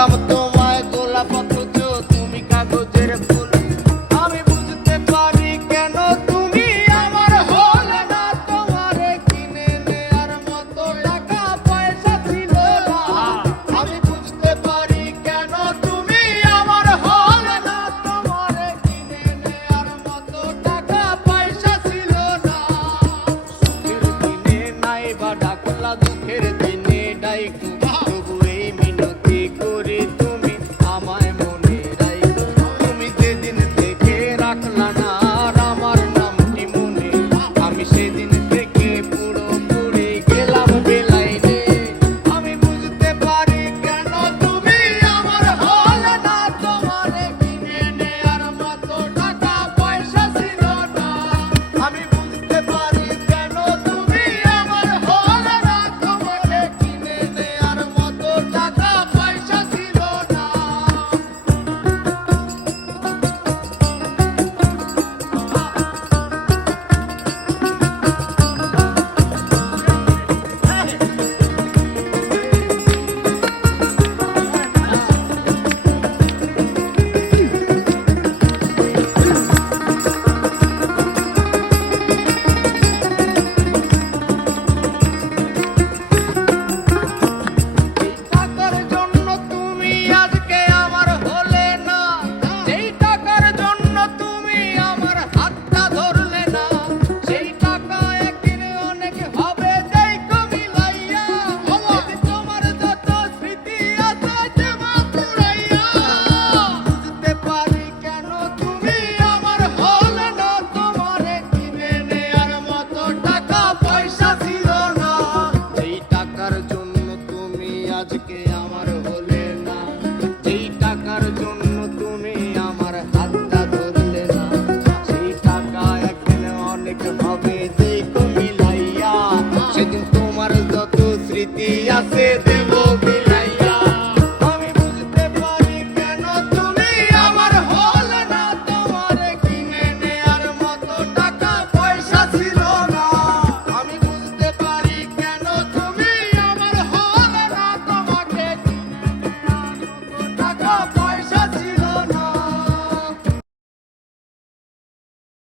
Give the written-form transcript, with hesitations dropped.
ভাবতাম তোমায় গোলাপ অথচ তুমি কাগজের ফুল। আমি বুঝতে পারি কেন তুমি আমার হলে না, তোমারে কিনে নেয়ার মতো টাকা পয়সা ছিল না। আমি বুঝতে পারি কেন তুমি আমার হলে না, তোমারে কিনে নেয়ার মতো টাকা পয়সা ছিল না। সুখের দিনে নাই বা ডাকলা, দুঃখের দিনে ডাইকু, তবু এই মিনতি করি তুমি আমায় মনে রাইখো। তুমি যেদিন থেকে রাখলা না আর আমার নামটি মনে, আমি সেদিন থেকে পুরোপুরি গেলাম বেলাইনে। আমি বুঝতে পারি কেন তুমি আমার হলে না, তোমারে কিনে নেয়ার মতো টাকা পয়সা ছিল না। আমি বুঝতে পারি কেন তুমি আমার হলে না, তোমারে কিনে নেয়ার মতো টাকা পয়সা ছিল না। টাকার জন্য তুমি আজকে আমার হলে না, যেই টাকার জন্য তুমি আমার হাতটা ধরলে না, সেই টাকা একদিন অনেক হবে দেখো মিলাইয়া। তোমার যত স্মৃতি আছে জমা পুরাইয়া। বুঝতে পারি কেন তুমি আমার হলে না, তোমারে কিনে নেয়ার মতো টাকা পয়সা ছিল না। যেই টাকার জন্য তুমি আজকে আমার হলে না, যেই টাকার জন্য তুমি আমার হাতটা ধরলে না, সেই টাকা একদিন অনেক হবে দেখো মিলাইয়া। সেদিন তোমার যত স্মৃতি আছে